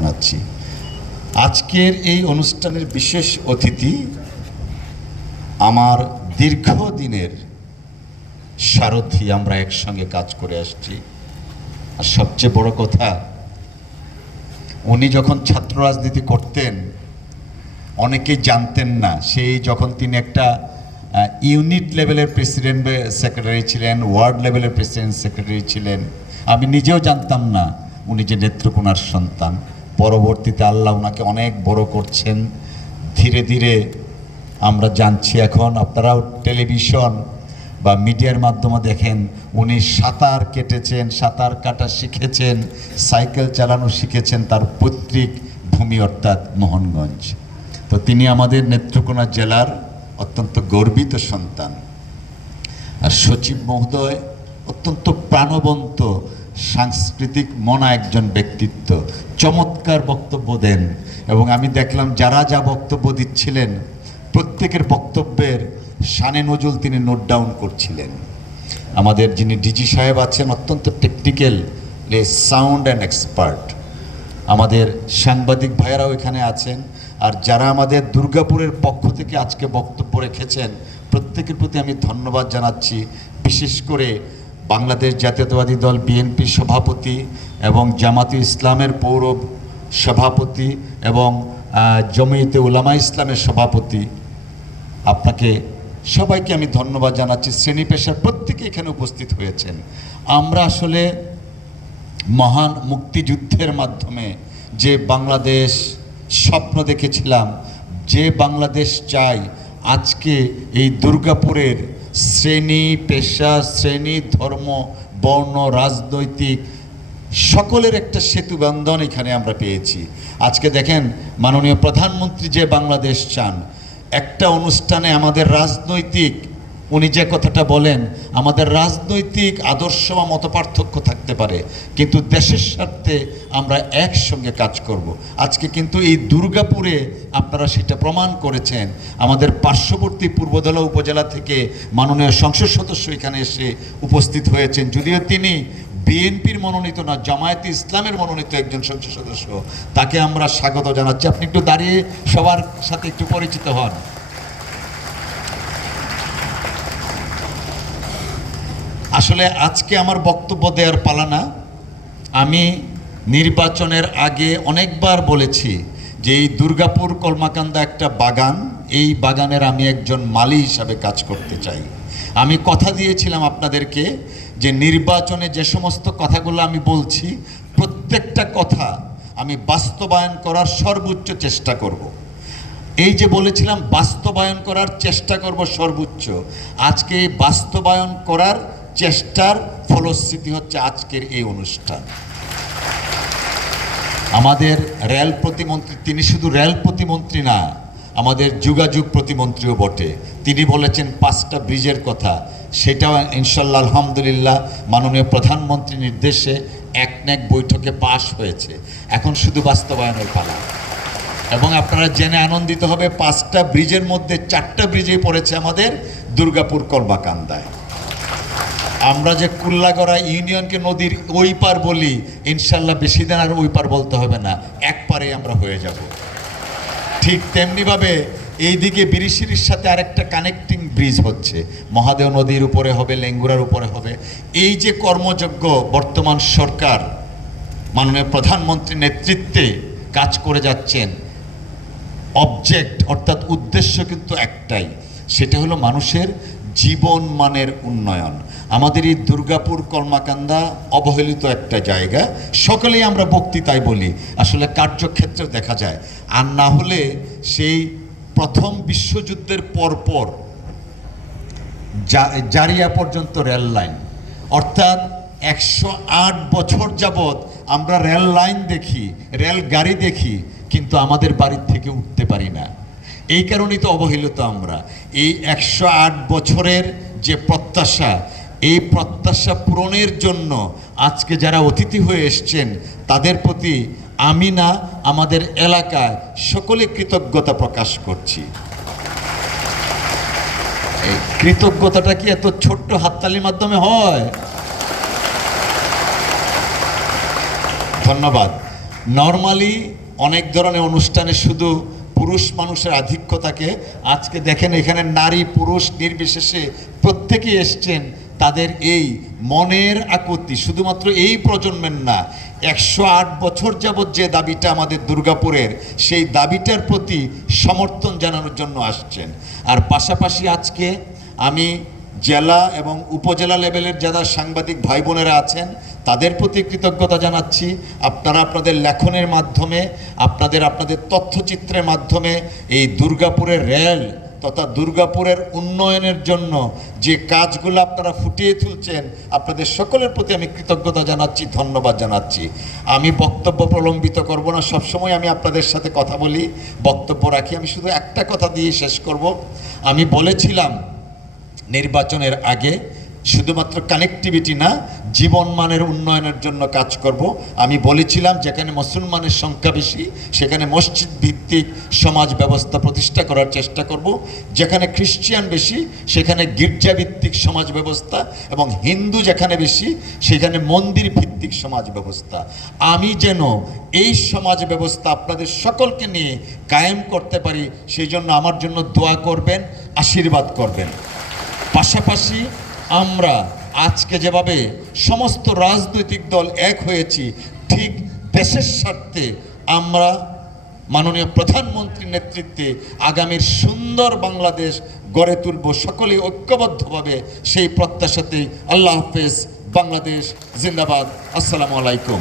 জানাচ্ছি। আজকের এই অনুষ্ঠানের বিশেষ অতিথি আমার দীর্ঘদিনের সারথি, আমরা একসঙ্গে কাজ করে আসছি। আর সবচেয়ে বড় কথা, উনি যখন ছাত্র রাজনীতি করতেন অনেকেই জানতেন না। সেই যখন তিনি একটা ইউনিট লেভেলের প্রেসিডেন্ট সেক্রেটারি ছিলেন, ওয়ার্ড লেভেলের প্রেসিডেন্ট সেক্রেটারি ছিলেন, আমি নিজেও জানতাম না উনি যে নেত্রকোনার সন্তান। পরবর্তীতে আল্লাহ ওনাকে অনেক বড় করছেন, ধীরে ধীরে আমরা জানছি। এখন আপনারাও টেলিভিশন বা মিডিয়ার মাধ্যমে দেখেন উনি সাঁতার কেটেছেন, সাঁতার কাটা শিখেছেন, সাইকেল চালানো শিখেছেন তার পৈতৃক ভূমি অর্থাৎ মোহনগঞ্জ। তো তিনি আমাদের নেত্রকোনা জেলার অত্যন্ত গর্বিত সন্তান। আর সচিব মহোদয় অত্যন্ত প্রাণবন্ত, সাংস্কৃতিক মনা একজন ব্যক্তিত্ব, চমৎকার বক্তব্য দেন। এবং আমি দেখলাম যারা যা বক্তব্য দিচ্ছিলেন প্রত্যেকের বক্তব্যের শানে নজুল তিনি নোট ডাউন করছিলেন। আমাদের যিনি ডিজি সাহেব আছেন অত্যন্ত টেকনিক্যাল, সাউন্ড অ্যান্ড এক্সপার্ট। আমাদের সাংবাদিক ভাইয়েরাও এখানে আছেন। আর যারা আমাদের দুর্গাপুরের পক্ষ থেকে আজকে বক্তব্য রেখেছেন প্রত্যেকের প্রতি আমি ধন্যবাদ জানাচ্ছি। বিশেষ করে বাংলাদেশ জাতীয়তাবাদী দল বিএনপি সভাপতি এবং জামাতে ইসলামের পৌর সভাপতি এবং জমিয়তে উলামা ইসলামের সভাপতি, আপনাকে সবাইকে আমি ধন্যবাদ জানাচ্ছি। শ্রেণী পেশার প্রত্যেকে এখানে উপস্থিত হয়েছেন। আমরা আসলে মহান মুক্তিযুদ্ধের মাধ্যমে যে বাংলাদেশ স্বপ্ন দেখেছিলাম, যে বাংলাদেশ চাই, আজকে এই দুর্গাপুরের শ্রেণী পেশা, শ্রেণী ধর্ম, বর্ণ, রাজনৈতিক সকলের একটা সেতুবন্ধন এখানে আমরা পেয়েছি। আজকে দেখেন মাননীয় প্রধানমন্ত্রী যে বাংলাদেশ চান, একটা অনুষ্ঠানে আমাদের রাজনৈতিক, উনি যে কথাটা বলেন, আমাদের রাজনৈতিক আদর্শ বা মতপার্থক্য থাকতে পারে কিন্তু দেশের স্বার্থে আমরা একসঙ্গে কাজ করব। আজকে কিন্তু এই দুর্গাপুরে আপনারা সেটা প্রমাণ করেছেন। আমাদের পার্শ্ববর্তী পূর্বধলা উপজেলা থেকে মাননীয় সংসদ সদস্য এখানে এসে উপস্থিত হয়েছেন, যদিও তিনি বিএনপির মনোনীত না, জামায়াতে ইসলামের মনোনীত একজন সংসদ সদস্য। তাকে আমরা স্বাগত জানাচ্ছি। আপনি একটু দাঁড়িয়ে সবার সাথে একটু পরিচিত হন। আসলে আজকে আমার বক্তব্য দেওয়ার পালা না। আমি নির্বাচনের আগে অনেকবার বলেছি যে এই দুর্গাপুর কলমাকান্দা একটা বাগান, এই বাগানের আমি একজন মালি হিসাবে কাজ করতে চাই। আমি কথা দিয়েছিলাম আপনাদেরকে যে নির্বাচনে যে সমস্ত কথাগুলো আমি বলছি প্রত্যেকটা কথা আমি বাস্তবায়ন করার সর্বোচ্চ চেষ্টা করব। এই যে বলেছিলাম বাস্তবায়ন করার চেষ্টা করব সর্বোচ্চ, আজকে এই বাস্তবায়ন করার চেষ্টার ফলশ্রুতি হচ্ছে আজকের এই অনুষ্ঠান। আমাদের রেল প্রতিমন্ত্রী, তিনি শুধু রেল প্রতিমন্ত্রী না, আমাদের যোগাযোগ প্রতিমন্ত্রীও বটে। তিনি বলেছেন 5টা ব্রিজের কথা, সেটাও ইনশাল্লাহ আলহামদুলিল্লাহ মাননীয় প্রধানমন্ত্রীর নির্দেশে একনেক বৈঠকে পাশ হয়েছে। এখন শুধু বাস্তবায়নের পালা। এবং আপনারা জেনে আনন্দিত হবে 5টা ব্রিজের মধ্যে 4টা ব্রিজেই পড়েছে আমাদের দুর্গাপুর কলমাকান্দায়। আমরা যে কুল্লাগড়া ইউনিয়নকে নদীর ওই পার বলি, ইনশাল্লাহ বেশি দিন আর ওই পার বলতে হবে না, এক পারে আমরা হয়ে যাব। ঠিক তেমনিভাবে এইদিকে বিরিশিরির সাথে আরেকটা কানেক্টিং ব্রিজ হচ্ছে, মহাদেও নদীর উপরে হবে, লেঙ্গুরার উপরে হবে। এই যে কর্মযজ্ঞ বর্তমান সরকার মাননীয় প্রধানমন্ত্রীর নেতৃত্বে কাজ করে যাচ্ছেন, অবজেক্ট অর্থাৎ উদ্দেশ্য কিন্তু একটাই, সেটা হলো মানুষের জীবন মানের উন্নয়ন। আমাদের এই দুর্গাপুর কলমাকান্দা অবহেলিত একটা জায়গা, সকলেই আমরা বক্তৃতায় বলি, আসলে কার্যক্ষেত্রে দেখা যায়। আর না হলে সেই প্রথম বিশ্বযুদ্ধের পরপর জারিয়া পর্যন্ত রেল লাইন, অর্থাৎ 108 বছর যাবৎ আমরা রেল লাইন দেখি, রেল গাড়ি দেখি, কিন্তু আমাদের বাড়ির থেকে উঠতে পারি না। এই কারণেই তো অবহেলিত আমরা। এই 108 বছরের যে প্রত্যাশা, এই প্রত্যাশা পূরণের জন্য আজকে যারা অতিথি হয়ে এসছেন তাদের প্রতি আমি না, আমাদের এলাকায় সকলে কৃতজ্ঞতা প্রকাশ করছি। এই কৃতজ্ঞতাটা কি এত ছোট্ট হাততালির মাধ্যমে হয়? ধন্যবাদ। নর্মালি অনেক ধরনের অনুষ্ঠানে শুধু পুরুষ মানুষের আধিক্য থাকে, আজকে দেখেন এখানে নারী পুরুষ নির্বিশেষে প্রত্যেকেই এসছেন। তাদের এই মনের আকুতি শুধুমাত্র এই প্রজন্মের না, 108 বছর যাবৎ যে দাবিটা আমাদের দুর্গাপুরের, সেই দাবিটার প্রতি সমর্থন জানানোর জন্য আসছেন। আর পাশাপাশি আজকে আমি জেলা এবং উপজেলা লেভেলের যারা সাংবাদিক ভাই বোনেরা আছেন তাদের প্রতি কৃতজ্ঞতা জানাচ্ছি। আপনারা আপনাদের লেখনের মাধ্যমে, আপনাদের তথ্যচিত্রের মাধ্যমে এই দুর্গাপুরের রেল তথা দুর্গাপুরের উন্নয়নের জন্য যে কাজগুলো আপনারা ফুটিয়ে তুলছেন, আপনাদের সকলের প্রতি আমি কৃতজ্ঞতা জানাচ্ছি, ধন্যবাদ জানাচ্ছি। আমি বক্তব্য প্রলম্বিত করব না, সবসময় আমি আপনাদের সাথে কথা বলি, বক্তব্য রাখি। আমি শুধু একটা কথা দিয়ে শেষ করব। আমি বলেছিলাম নির্বাচনের আগে শুধুমাত্র কানেক্টিভিটি না, জীবনমানের উন্নয়নের জন্য কাজ করব। আমি বলেছিলাম যেখানে মুসলমানের সংখ্যা বেশি সেখানে মসজিদ ভিত্তিক সমাজ ব্যবস্থা প্রতিষ্ঠা করার চেষ্টা করব, যেখানে খ্রিস্টান বেশি সেখানে গির্জা ভিত্তিক সমাজ ব্যবস্থা, এবং হিন্দু যেখানে বেশি সেখানে মন্দির ভিত্তিক সমাজ ব্যবস্থা। আমি যেন এই সমাজ ব্যবস্থা আপনাদের সকলকে নিয়ে কায়েম করতে পারি, সেই জন্য আমার জন্য দোয়া করবেন, আশীর্বাদ করবেন। পাশাপাশি আমরা আজকে যেভাবে সমস্ত রাজনৈতিক দল এক হয়েছি, ঠিক দেশের স্বার্থে আমরা মাননীয় প্রধানমন্ত্রীর নেতৃত্বে আগামীর সুন্দর বাংলাদেশ গড়ে তুলব, সকলে ঐক্যবদ্ধভাবে। সেই প্রত্যাশাতেই আল্লাহ হাফেজ, বাংলাদেশ জিন্দাবাদ, আসসালামু আলাইকুম।